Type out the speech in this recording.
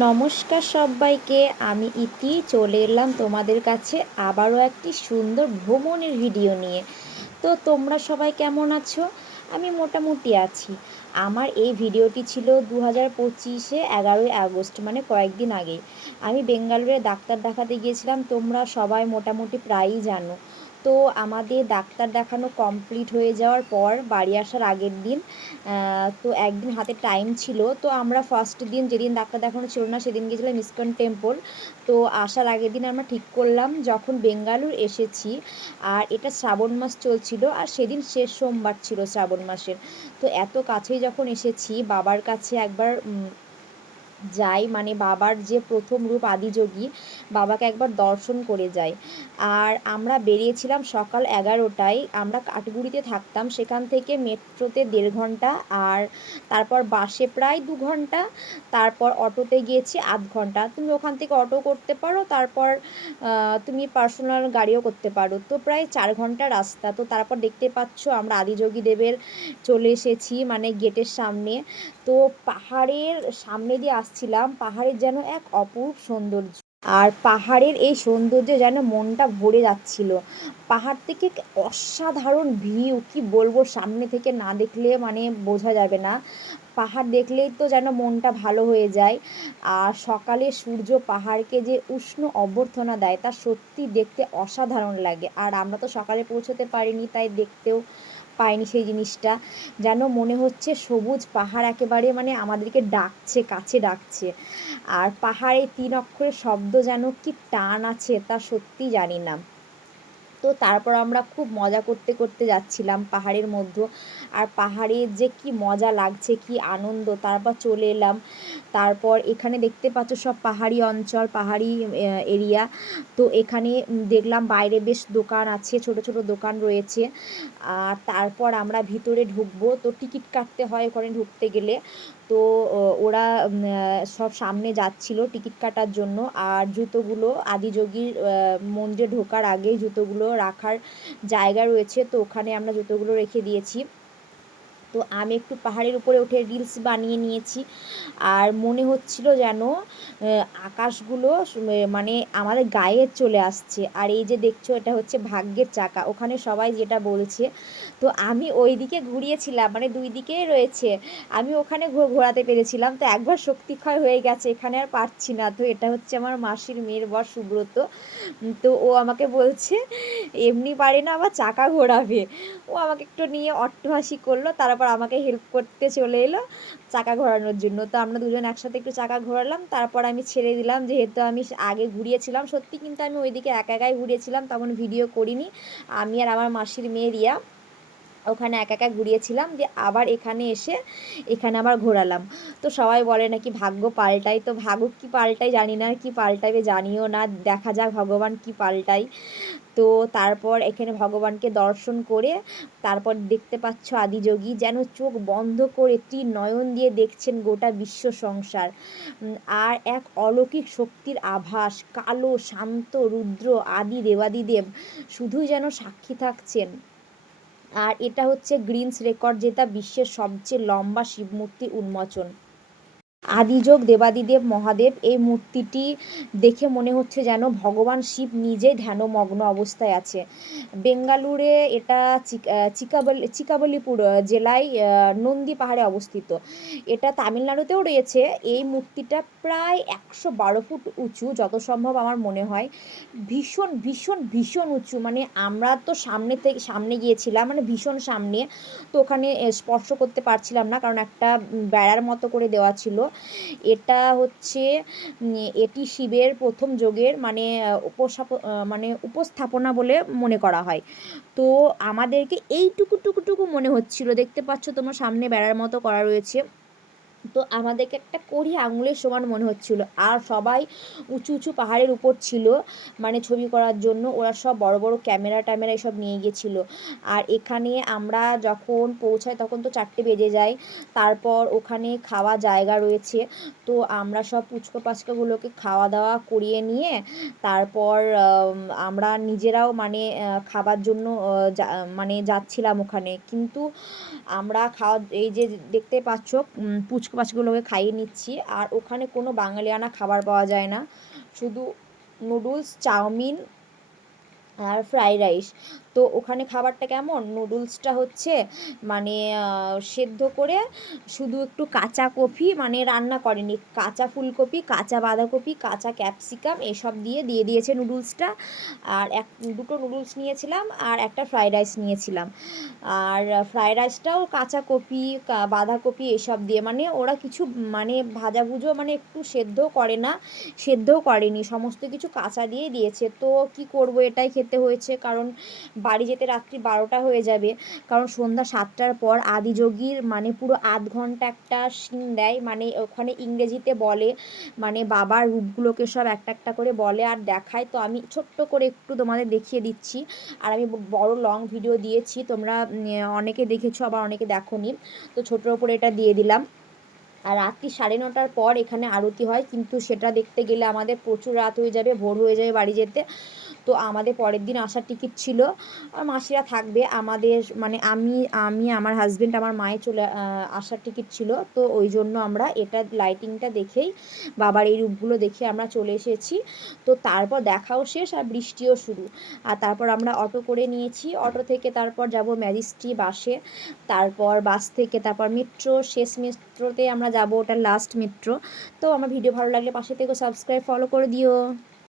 নমস্কার সবাইকে, আমি ইতি, চলে এলাম তোমাদের কাছে আবারও একটি সুন্দর ভ্রমণের ভিডিও নিয়ে। তো তোমরা সবাই কেমন আছো? আমি মোটামুটি আছি। আমার এই ভিডিওটি ছিল দু হাজার পঁচিশে এগারোই আগস্ট মানে কয়েকদিন আগেই আমি বেঙ্গালুরে ডাক্তার দেখাতে গিয়েছিলাম, তোমরা সবাই মোটামুটি প্রায়ই জানো। তো আমাদের ডাক্তার দেখানো কমপ্লিট হয়ে যাওয়ার পর বাড়ি আসার আগের দিন তো একদিন হাতে টাইম ছিল। তো আমরা ফার্স্ট দিন যেদিন ডাক্তার দেখানো ছিল না, সেদিন গিয়েছিলাম ইস্কন টেম্পল তো আসার আগের দিন আমরা ঠিক করলাম, যখন বেঙ্গালুর এসেছি, আর এটা শ্রাবণ মাস চলছিল, আর সেদিন শেষ সোমবার ছিল শ্রাবণ মাসের। তো এত কাছেই যখন এসেছি, বাবার কাছে একবার যাই মানে বাবার যে প্রথম রূপ আদিযোগী, বাবাকে একবার দর্শন করে যাই আর আমরা বেরিয়েছিলাম সকাল এগারোটায়, আমরা কাঠগুড়িতে থাকতাম, সেখান থেকে মেট্রোতে দেড় ঘণ্টা, আর তারপর বাসে প্রায় দু ঘণ্টা, তারপর অটোতে গিয়েছি আধ ঘণ্টা। তুমি ওখান থেকে অটো করতে পারো, তারপর তুমি পার্সোনাল গাড়িও করতে পারো। তো প্রায় চার ঘণ্টা রাস্তা, তো তারপর দেখতে পাচ্ছ আমরা আদিযোগী দেবের চলে এসেছি মানে গেটের সামনে। তো পাহাড়ের সামনে দিয়ে আসছিলাম, পাহাড়ের যেন এক অপরূপ সৌন্দর্য। আর পাহাড়ের এই সৌন্দর্য যেন মনটা ভরে যাচ্ছিল। পাহাড় থেকে অসাধারণ ভিউ কি বলব, সামনে থেকে না দেখলে মানে বোঝা যাবে না। পাহাড় দেখলেই তো যেন মনটা ভালো হয়ে যায়। আর সকালে সূর্য পাহাড়কে যে উষ্ণ অভ্যর্থনা দেয়, তা সত্যি দেখতে অসাধারণ লাগে। আর আমরা তো সকালে পৌঁছতে পারিনি, তাই দেখতেও পাইনি সেই জিনিসটা। যেন মনে হচ্ছে সবুজ পাহাড় একেবারে মানে আমাদেরকে ডাকছে, কাছে ডাকছে। আর পাহাড়ে তিন অক্ষরের শব্দ যেন কি টান আছে তা সত্যি জানি না। তো তারপর আমরা খুব মজা করতে করতে যাচ্ছিলাম পাহাড়ের মধ্যে। আর পাহাড়ে যে কি মজা লাগছে, কি আনন্দ। তারপর চলে এলাম। তারপর এখানে দেখতে পাচ্ছ সব পাহাড়ি অঞ্চল, পাহাড়ি এরিয়া তো এখানে দেখলাম বাইরে বেশ দোকান আছে, ছোট ছোট দোকান রয়েছে। আর তারপর আমরা ভিতরে ঢুকবো। তো টিকিট কাটতে হয় ওখানে ঢুকতে গেলে। তো ওরা সব সামনে যাচ্ছিল টিকিট কাটার জন্য। আর জুতোগুলো আদিযোগীর মন্দিরে ঢোকার আগেই জুতোগুলো রাখার জায়গা রয়েছে। তো ওখানে আমরা জুতোগুলো রেখে দিয়েছি। তো আমি একটু পাহাড়ের উপরে উঠে রিলস বানিয়ে নিয়েছি। আর মনে হচ্ছিল যেন আকাশগুলো মানে আমাদের গায়ে চলে আসছে। আর এই যে দেখছ, এটা হচ্ছে ভাগ্যের চাকা। ওখানে সবাই যেটা বলছে, তো আমি ওই দিকে ঘুরিয়েছিলাম মানে দুই দিকেই রয়েছে। আমি ওখানে ঘোরাতে পেরেছিলাম। তো একবার শক্তিক্ষয় হয়ে গেছে, এখানে আর পারছি না। তো এটা হচ্ছে আমার মাসির মেয়ের বর সুব্রত। তো ও আমাকে বলছে, এমনি পারে না, আবার চাকা ঘোরাবে। ও আমাকে একটু নিয়ে অট্টহাসি করল। তারপর আমাকে হেল্প করতে চলে এলো চাকা ঘোরানোর জন্য। তো আমরা দুজন একসাথে একটু চাকা ঘোরালাম, তারপর আমি ছেড়ে দিলাম। যেহেতু আমি আগে ঘুরিয়েছিলাম, সত্যি কিন্তু আমি ওইদিকে একা একাই ঘুরিয়েছিলাম, তখন ভিডিও করিনি। আমি আর আমার মাসির মেয়ে রিয়া ওখানে একা একা ঘুরিয়েছিলাম দিয়ে আবার এখানে এসে এখানে আবার ঘোরালাম। তো সবাই বলে নাকি ভাগ্য পাল্টাই তো ভাগ্য কি পাল্টাই জানি না, কি পাল্টাবে জানিও না। দেখা যাক ভগবান কি পাল্টাই তো তারপর এখানে ভগবানকে দর্শন করে তারপর দেখতে পাচ্ছ আদিযোগী যেন চোখ বন্ধ করে তীর নয়ন দিয়ে দেখছেন গোটা বিশ্ব সংসার। আর এক অলৌকিক শক্তির আভাস, কালো, শান্ত, রুদ্র, আদি, দেবাদিদেব। শুধুই যেন সাক্ষী থাকছেন। আর এটা হচ্ছে গ্রিনস রেকর্ড যেটা বিশ্বের সবচেয়ে লম্বা শিবমূর্তি উন্মোচন। আদিযোগ, দেবাদিদেব, মহাদেব, এই মূর্তিটি দেখে মনে হচ্ছে যেন ভগবান শিব নিজে ধ্যানমগ্ন অবস্থায় আছে। বেঙ্গালুরে এটা চিকাবলি চিকাবলিপুর জেলায় নন্দী পাহাড়ে অবস্থিত। এটা তামিলনাড়ুতেও রয়েছে। এই মূর্তিটা প্রায় একশো বারো ফুট উঁচু, যত সম্ভব আমার মনে হয়। ভীষণ ভীষণ ভীষণ উঁচু। মানে আমরা তো সামনে থেকে, সামনে গিয়েছিলাম মানে ভীষণ সামনে। তো ওখানে স্পর্শ করতে পারছিলাম না, কারণ একটা বেড়ার মতো করে দেওয়া ছিল। এটা হচ্ছে এটি শিবের প্রথম যোগের মানে উপস্থাপ মানে উপস্থাপনা বলে মনে করা হয়। তো আমাদেরকে এইটুকু টুকুটুকু মনে হচ্ছিল। দেখতে পাচ্ছ তোমার সামনে বেড়ার মতো করা রয়েছে। তো আমাদেরকে একটা কড়ি আঙুলের সমান মনে হচ্ছিল। আর সবাই উঁচু উঁচু পাহাড়ের উপর ছিল মানে ছবি করার জন্য। ওরা সব বড় বড় ক্যামেরা ট্যামেরা এসব নিয়ে গিয়েছিল আর এখানে আমরা যখন পৌঁছাই তখন তো চারটে বেজে যায়। তারপর ওখানে খাওয়া জায়গা রয়েছে। তো আমরা সব পুচকো পাচকাগুলোকে খাওয়া দাওয়া করিয়ে নিয়ে, তারপর আমরা নিজেরাও মানে খাবার জন্য মানে যাচ্ছিলাম ওখানে। কিন্তু আমরা খাওয়া, এই যে দেখতে পাচ্ছ পুচকা পাশগুলোকে খাইয়ে নিচ্ছি। আর ওখানে কোনো বাঙালিয়ানা খাবার পাওয়া যায় না। শুধু নুডলস, চাউমিন আর ফ্রাইড রাইস। তো ওখানে খাবারটা কেমন? নুডলসটা হচ্ছে মানে সেদ্ধ করে শুধু একটু কাঁচা কপি মানে রান্না করেনি। কাঁচা ফুলকপি, কাঁচা বাঁধাকপি, কাঁচা ক্যাপসিকাম এসব দিয়ে দিয়ে দিয়েছে নুডলসটা। আর এক, দুটো নুডলস নিয়েছিলাম আর একটা ফ্রাইড রাইস নিয়েছিলাম। আর ফ্রাইড রাইসটাও কাঁচা কপি বাঁধাকপি এসব দিয়ে। মানে ওরা কিছু মানে ভাজা ভুজো মানে একটু সেদ্ধও করে না, সেদ্ধও করেনি। সমস্ত কিছু কাঁচা দিয়ে দিয়েছে। তো কি করব? এটাই খেতে হয়েছে। কারণ বাড়ি যেতে রাত্রি বারোটা হয়ে যাবে। কারণ সন্ধ্যা সাতটার পর আদিযোগীর মানে পুরো আধ ঘণ্টা একটা সিন দেয়। মানে ওখানে ইংরেজিতে বলে মানে বাবার রূপগুলোকে সব একটা একটা করে বলে আর দেখায়। তো আমি ছোট্ট করে একটু তোমাদের দেখিয়ে দিচ্ছি। আর আমি বড় লং ভিডিও দিয়েছি। তোমরা অনেকে দেখেছ, আবার অনেকে দেখোনি। তো ছোটোর ওপরে এটা দিয়ে দিলাম। আর রাত্রি সাড়ে নটার পর এখানে আরতি হয়। কিন্তু সেটা দেখতে গেলে আমাদের প্রচুর রাত হয়ে যাবে, ভোর হয়ে যাবে বাড়ি যেতে। তো আমাদের পরের দিন আসার টিকিট ছিল। আর মাসিরা থাকবে, আমাদের মানে আমি আমি, আমার হাজব্যান্ড আমার মায়ে চলে আসার টিকিট ছিল। তো ওই জন্য আমরা এটা লাইটিংটা দেখেই, বাবার এই রূপগুলো দেখে আমরা চলে এসেছি। তো তারপর দেখাও শেষ আর বৃষ্টিও শুরু। আর তারপর আমরা অটো করে নিয়েছি। অটো থেকে তারপর যাব ম্যাজিস্ট্রি বাসে। তারপর বাস থেকে তারপর মেট্রো শেষ মেট্রোতে আমরা যাব ওটা লাস্ট মেট্রো তো আমার ভিডিও ভালো লাগলে পাশে থেকে সাবস্ক্রাইব ফলো করে দিও।